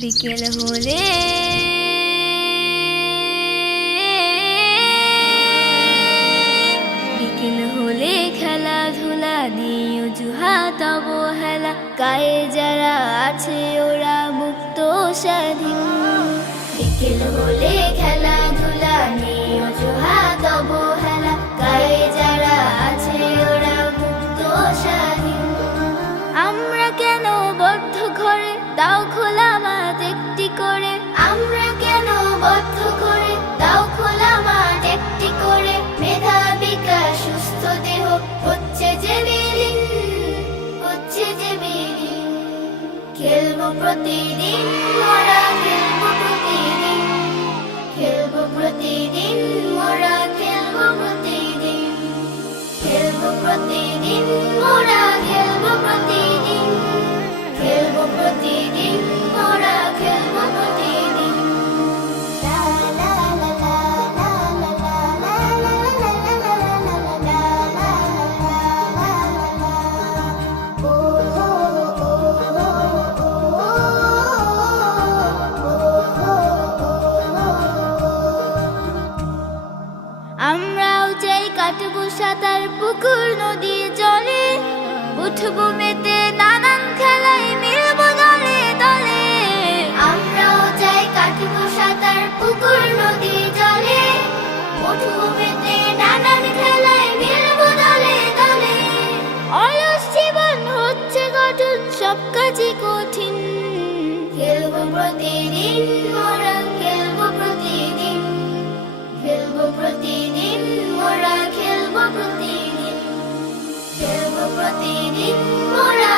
বিকেল হলে খেলাধুলা দিয়ে অজুহাত অবহেলা, গায়ে যারা আছে ওরা মুক্ত স্বাধীন। বিকেল হলে খেলাধুলা নিয়ে অজুহাত অবহেলা, গায়ে যারা আছে ওরা মুক্ত স্বাধীন। আমরা কেন বদ্ধ ঘরে, দাও খোলা মাঠ একটি করে। আমরা কেন বদ্ধ ঘরে, দাও খোলা মাঠ একটি করে। মেধা বিকাশ সুস্থ দেহ হচ্ছে যে বিলীন, হচ্ছে যে বিলীন। খেলবো প্রতিদিন মোরা, খেলবো প্রতিদিন, খেলবো প্রতিদিন মোরা, খেলবো প্রতিদিন, খেলবো প্রতিদিন মোরা, খেলবো প্রতিদিন, খেলবো প্রতিদিন মোরা, খেলবো প্রতিদিন। লা লা লা লা লা লা লা লা লা লা লা লা লা লা। ও হো ও হো ও আমরাও চাই কাটবো সাঁতার পুকুর নদী জলে, উঠবো মেতে নানান খেলায় মিলবো দলে দলে। আমরাও চাই কাটবো সাঁতার পুকুর নদী জলে, উঠবো মেতে নানান খেলায় মিলবো দলে দলে। অলস জীবন হচ্ছে গঠন, সব কাজই কঠিন। খেলবো প্রতিদিন মোরা, খেলবো প্রতিদিন, খেলবো প্রতিদিন মোরা, খেলবো প্রতিদিন, খেলবো প্রতিদিন মোরা।